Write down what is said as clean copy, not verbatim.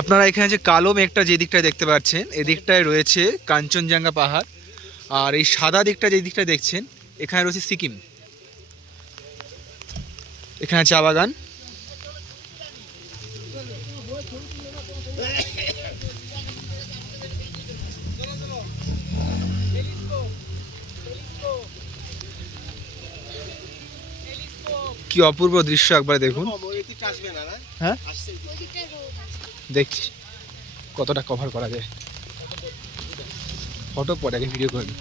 আপনারা এখানে যে কালো মেঘটা যে দিকটায় দেখতে পাচ্ছেন এদিকটায় রয়েছে কাঞ্চনজঙ্ঘা পাহাড়, আর এই সাদা দিকটা যে দিকটা দেখছেন এখানে রয়েছে সিকিম। এখানে চা বাগান। কি অপূর্ব দৃশ্য একবার দেখুন। হ্যাঁ দেখছি কতটা কভার করা যায়, ফটো পরে আগে ভিডিও করে নিই।